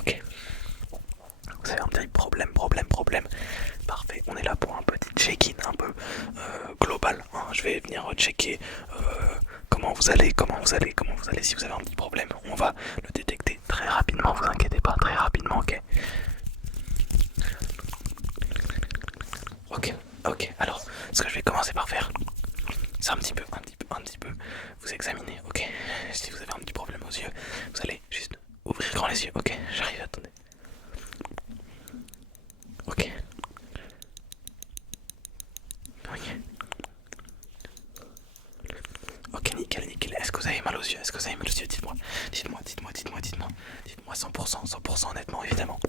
Ok. Vous avez un petit problème. Parfait, on est là pour un petit check-in un peu global, hein. Je vais venir checker comment vous allez. Si vous avez un petit problème, on va le détecter très rapidement, vous inquiétez pas, très rapidement, ok. Ok, alors, ce que je vais commencer par faire, c'est un petit peu vous examiner, ok. Si vous avez un petit problème aux yeux, vous allez juste ouvrir grand les yeux, ok. J'arrive, attendez. Ok. Ok. Ok, nickel. Est-ce que vous avez mal aux yeux? Dites-moi. Dites-moi 100% honnêtement, évidemment.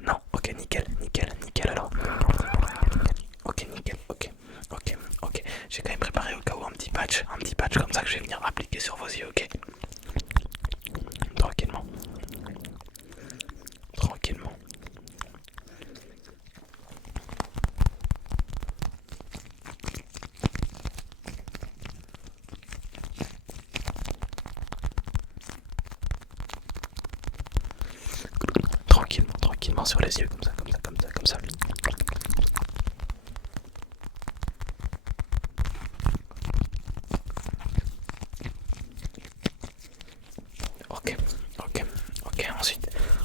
Non, ok, nickel alors. Ok, nickel, ok. J'ai quand même préparé au cas où un petit patch comme ça que je vais venir appliquer sur vos yeux, ok. Tranquillement. Tranquillement sur les yeux, comme ça. Ok,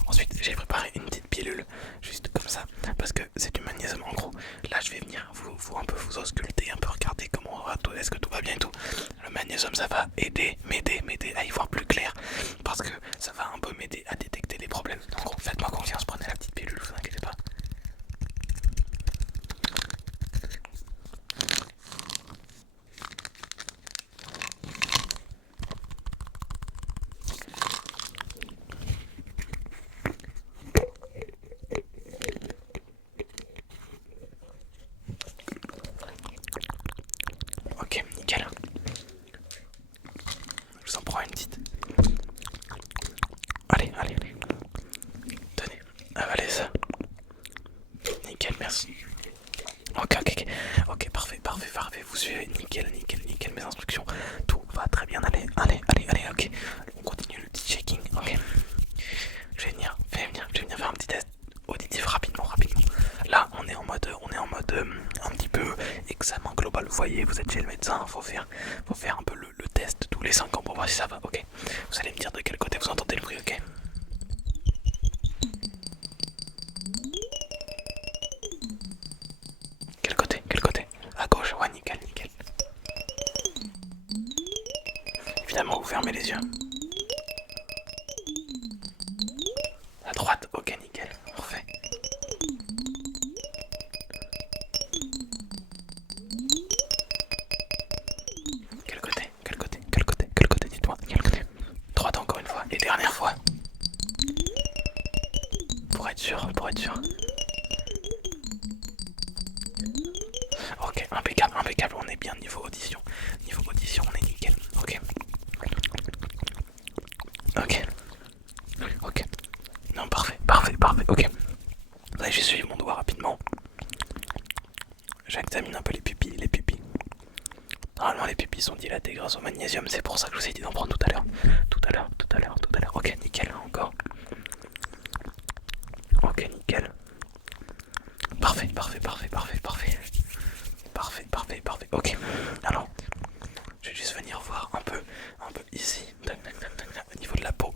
ensuite j'ai préparé une petite pilule, juste comme ça, parce que c'est du magnésium en gros. Là je vais venir un peu vous ausculter, un peu regarder comment va tout, est-ce que tout va bien et tout. Le magnésium ça va m'aider à y voir plus clair, parce que ça va un peu m'aider à détecter les problèmes. En gros, faites-moi confiance, prenez la petite pilule, vous inquiétez pas. Ok, nickel. Je vous en prends une petite. Allez. Tenez, avalez ça. Nickel, merci. Ok, parfait. Vous suivez, nickel mes instructions. Tout va très bien, allez, ok. On continue le petit checking, ok. Je vais venir faire un petit test auditif rapidement. Là, on est en mode un petit peu examen global. Vous voyez, vous êtes chez le médecin, faut faire un peu le test tous les 5 ans pour voir si ça va, ok. Vous allez me dire de quel côté vous entendez le bruit, ok. Quel côté? À gauche, ouais, nickel. Évidemment, vous fermez les yeux. À droite, ok, nickel, parfait. Quel côté, dites-moi, quel côté? Droite encore une fois, et dernière fois. Pour être sûr. Ok, impeccable, on est bien niveau audition. On est nickel, ok. Non, parfait, ok. Vous allez juste suivre mon doigt rapidement. J'examine un peu les pupilles. Normalement les pupilles sont dilatées grâce au magnésium, c'est pour ça que je vous ai dit d'en prendre tout à l'heure. Ok, nickel, encore. Ok, nickel. Parfait. Ok. Alors, je vais juste venir voir un peu ici, au niveau de la peau.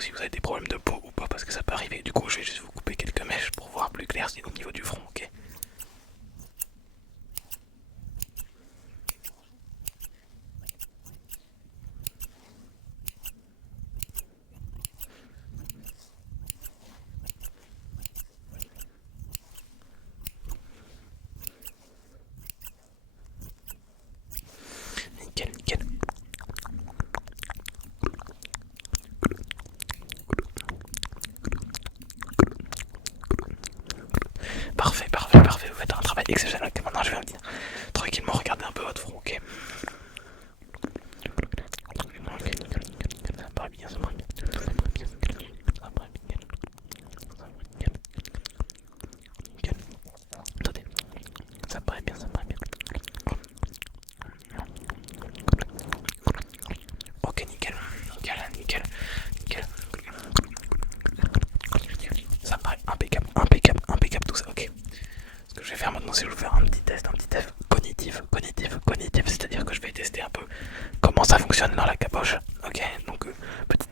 Si vous avez des problèmes de peau ou pas, parce que ça peut arriver. Du coup, je vais juste vous couper quelques mèches pour voir plus clair au niveau du front, ok.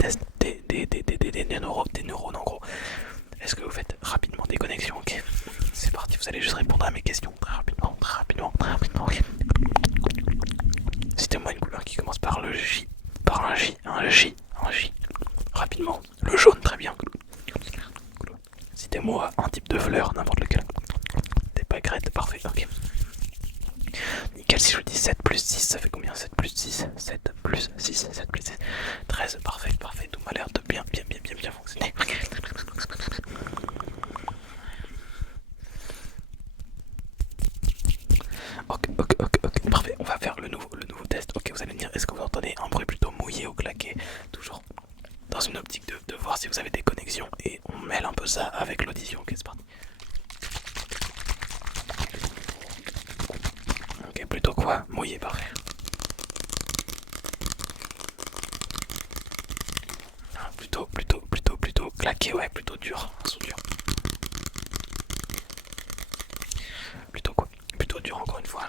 tests des neurones en gros. Est-ce que vous faites rapidement des connexions? Ok, c'est parti, vous allez juste répondre à mes questions très rapidement, très rapidement, très rapidement. Ok. Citez-moi une couleur qui commence par le J, par un J, un J, un J. Rapidement, le jaune, très bien. Citez-moi un type de fleur, n'importe lequel. Des pâquerettes, parfait, ok. Nickel, si je vous dis 7 plus 6, ça fait combien? 7 plus 6, 7 plus 6, 7 plus 6, 13, parfait, parfait, tout m'a l'air de bien fonctionner. Ok, parfait, on va faire le nouveau test. Ok, vous allez me dire, est-ce que vous entendez un bruit plutôt mouillé ou claqué? Toujours dans une optique de voir si vous avez des connexions et on mêle un peu ça avec l'audition. Ok, c'est parti. Ok, plutôt quoi? Mouillé, parfait. Plutôt claqué, ouais, plutôt dur, un son dur. Plutôt quoi? Plutôt dur encore une fois.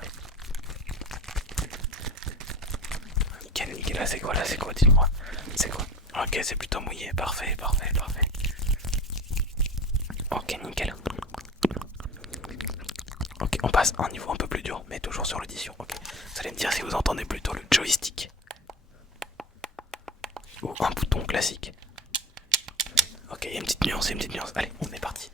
Nickel, là c'est quoi, dis-moi. C'est quoi? Ok, c'est plutôt mouillé, parfait. Ok, nickel. Ok, on passe à un niveau un peu plus dur, mais toujours sur l'audition. Ok, vous allez me dire si vous entendez plutôt le joystick ou un bouton classique. Ok, il y a une petite nuance. Allez, on est parti.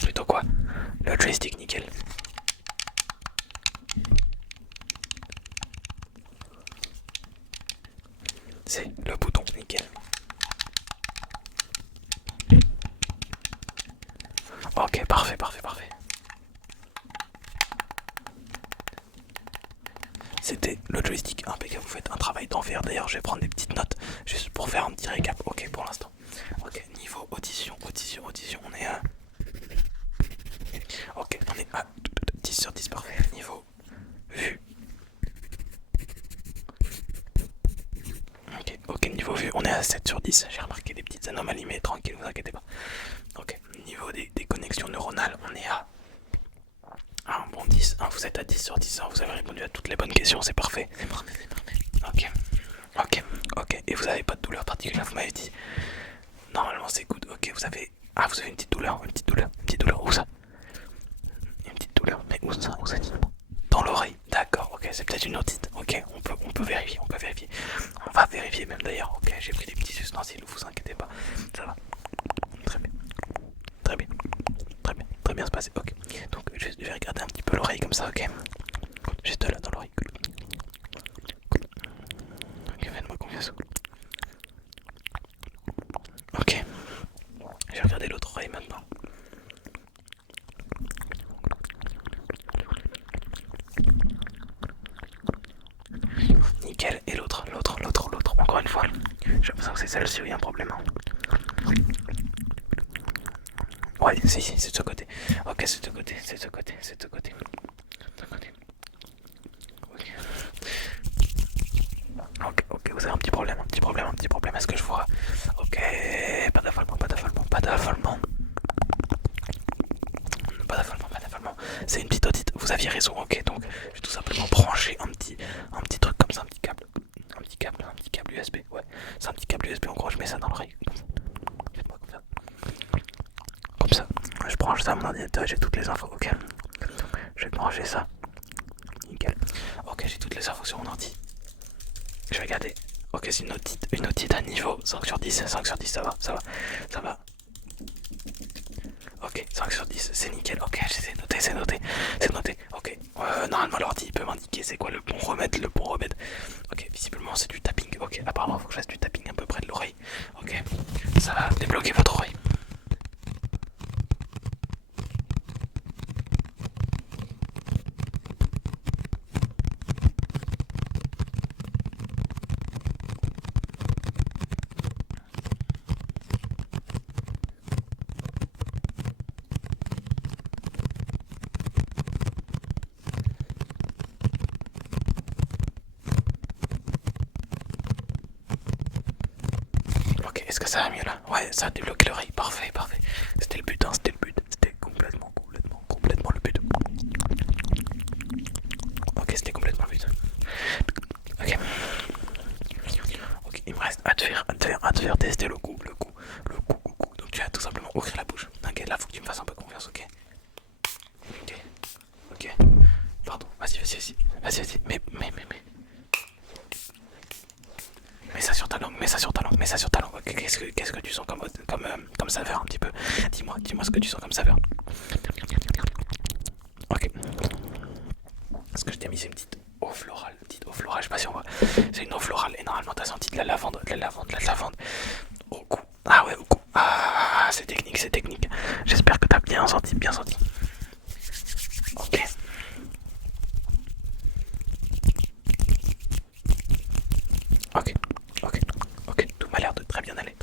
Plutôt quoi? Le joystick, nickel. C'est le bouton, nickel. Ok, parfait. C'était le joystick impeccable, vous faites un travail d'enfer. D'ailleurs, je vais prendre des petites notes juste pour faire un petit récap. Ok, pour l'instant. Ok, niveau audition, on est à... Ok, on est à 10 sur 10, parfait. Niveau vue. Ok, niveau vue, on est à 7 sur 10. J'ai remarqué des petites anomalies, mais tranquille, vous inquiétez pas. Ok, niveau des connexions neuronales, on est à un bon 10. Vous êtes à 10 sur 10, vous avez répondu à toutes les bonnes questions, c'est parfait. Ok, et vous avez pas de douleur particulière, vous m'avez dit. Normalement c'est good, ok, vous avez... Ah, vous avez une petite douleur, où ça? Une petite douleur, mais où ça dit? Dans l'oreille, d'accord, ok, c'est peut-être une otite, ok, on peut vérifier. On va vérifier même d'ailleurs, ok, j'ai pris des petits ustensiles, vous inquiétez pas, ça va. Très bien se passer, ok. Donc je vais regarder un petit peu l'oreille comme ça, ok. Juste là dans l'oreille. Ok, faites-moi confiance. Ok, je vais regarder l'autre oreille maintenant. Nickel, et l'autre, encore une fois. J'ai l'impression que c'est celle-ci où il y a un problème. Ouais, si, c'est de ce côté. Ok, c'est de ce côté. Ok, vous avez un petit problème. Est-ce que je vois? Ok, pas d'affolement. C'est une petite audite, vous aviez raison, ok, donc je vais tout simplement brancher un petit truc comme ça, un petit câble USB, ouais, c'est un petit câble USB, en gros je mets ça dans l'oreille, faites-moi comme ça, je branche ça à mon ordinateur et j'ai toutes les infos, ok, je vais brancher ça, nickel, ok, j'ai toutes les infos sur mon ordi, je vais regarder, ok, c'est une otite à niveau 5 sur 10, ça va. Ok, 5 sur 10, c'est nickel. Ok, c'est noté. Ok, normalement l'ordi peut m'indiquer c'est quoi le bon remède. Ok, visiblement c'est du tapping. Ok, apparemment il faut que je fasse du tapping un peu près de l'oreille. Ok, ça va débloquer votre oreille. Ok, est-ce que ça va mieux là? Ouais, ça a débloqué l'oreille. Parfait. C'était le but, c'était complètement le but. Ok, c'était complètement le but. te faire tester le goût. Donc tu vas tout simplement ouvrir la bouche. Ok, là faut que tu me fasses un peu confiance, ok. Ok. Pardon, vas-y. Mais. Mets ça sur ta langue. Ok, qu'est-ce que tu sens comme saveur un petit peu. Dis-moi ce que tu sens comme saveur. Ok. Ce que je t'ai mis, c'est une petite eau florale. Je sais pas si on voit. C'est une eau florale et normalement t'as senti de la lavande. Au goût. Ah ouais, au goût. Ah, c'est technique. J'espère que t'as bien senti. Ok. Tout m'a l'air de très bien aller.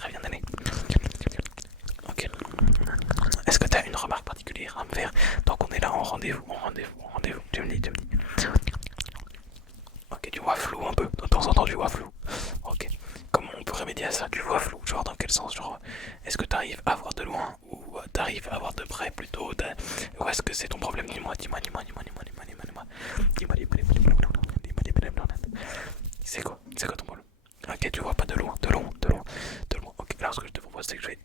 Ok. Est-ce que t'as une remarque particulière à me faire tant qu'on est là en rendez-vous. Tu me dis. Ok, tu vois flou un peu. De temps en temps, tu vois flou. Ok. Comment on peut remédier à ça? Tu vois flou. Genre dans quel sens? Genre, est-ce que t'arrives à voir de loin ou t'arrives à voir de près plutôt? Ou est-ce que c'est ton problème? Dis-moi. C'est quoi ton problème? Ok, tu vois pas de loin. Ok, alors ce que je te propose, c'est que je vais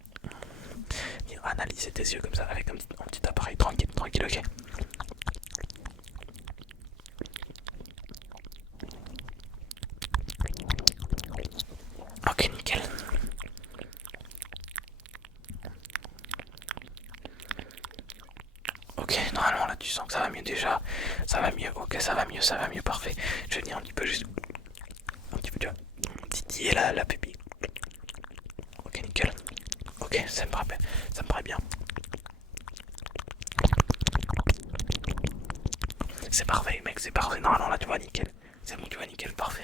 analyser tes yeux comme ça avec un petit appareil tranquille, ok. Ok, nickel. Ok, normalement là tu sens que ça va mieux déjà. Ça va mieux, ok, ça va mieux, parfait. Je vais venir un petit peu juste. Un petit peu, tu vois. Titiller la pupille. Ok, nickel. Ok, ça me paraît bien. C'est parfait, mec, c'est parfait. Normalement là tu vois nickel. C'est bon, tu vois nickel, parfait.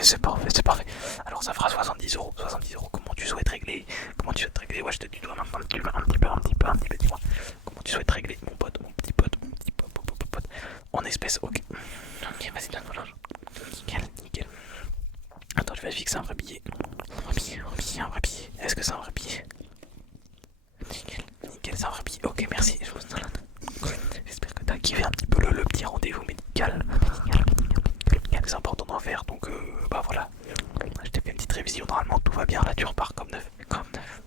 C'est parfait. Alors ça fera 70€. Comment tu souhaites régler? Ouais, je te tutoie maintenant un petit peu, dis-moi. Comment tu souhaites régler, mon petit pote. En espèces, ok. Ok, vas-y, donne-moi l'argent. Nickel. Attends, je vais fixer un vrai billet. Un vrai billet. Est-ce que c'est un vrai billet? Nickel, c'est un vrai billet. Ok, merci. J'espère que t'as kiffé un petit peu le petit rendez-vous médical. C'est important d'en faire, donc bah voilà. Je t'ai fait une petite révision, normalement tout va bien, là tu repars comme neuf.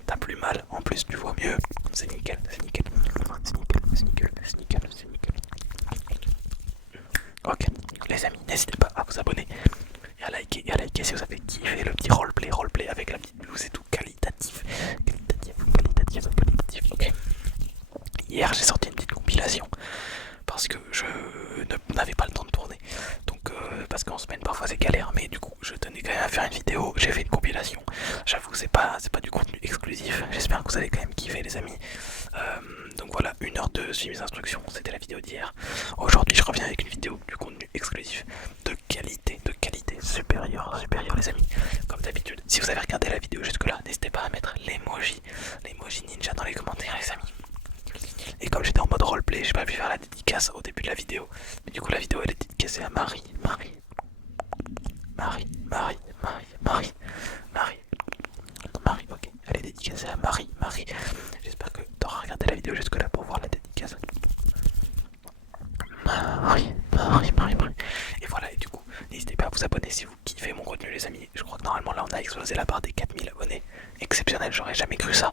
T'as plus mal, en plus tu vois mieux. C'est nickel. Ok, les amis, n'hésitez pas à vous abonner et à liker si vous avez kiffé le petit roleplay avec la petite blouse et tout qualitatif. Ok. Hier j'ai sorti une petite compilation parce que je n'avais pas le temps de tourner. Donc parce qu'en semaine parfois c'est galère, mais du coup je tenais quand même à faire une vidéo, j'ai fait une compilation. J'avoue c'est pas du contenu exclusif, j'espère que vous allez quand même kiffer les amis. Donc voilà, 1h de suivi mes instructions, c'était la vidéo d'hier. Aujourd'hui je reviens avec une vidéo du contenu exclusif de qualité supérieure les amis. Comme d'habitude, si vous avez regardé la vidéo jusque là, n'hésitez pas à mettre l'emoji ninja dans les commentaires les amis. Et comme j'étais en mode roleplay, j'ai pas pu faire la dédicace au début de la vidéo. Mais du coup la vidéo elle est dédicacée à Marie, ok. Elle est dédicacée à Marie. J'espère que t'auras regardé la vidéo jusque là pour voir la dédicace. Marie. Et voilà, et du coup, n'hésitez pas à vous abonner si vous kiffez mon contenu les amis. Je crois que normalement là on a explosé la barre des 4000 abonnés. Exceptionnel, j'aurais jamais cru ça.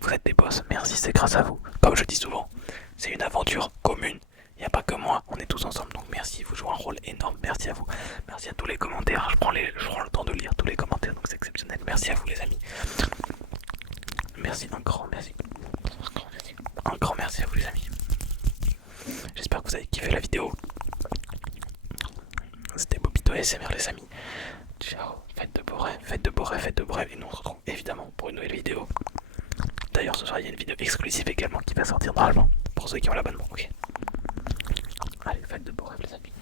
Vous êtes des boss, merci, c'est grâce à vous. Comme je dis souvent, c'est une aventure commune. Il n'y a pas que moi, on est tous ensemble. Donc merci, vous jouez un rôle énorme. Merci à vous. Merci à tous les commentaires. Je prends le temps de lire tous les commentaires, donc c'est exceptionnel. Merci à vous les amis. Merci, un grand merci. Un grand merci à vous les amis. J'espère que vous avez kiffé la vidéo. C'était Bobito ASMR les amis. Ciao, faites de beaux rêves. Et nous on se retrouve évidemment pour une nouvelle vidéo. D'ailleurs ce soir il y a une vidéo exclusive également qui va sortir normalement pour ceux qui ont l'abonnement. Ok. Allez, faites de beaux rêves les amis.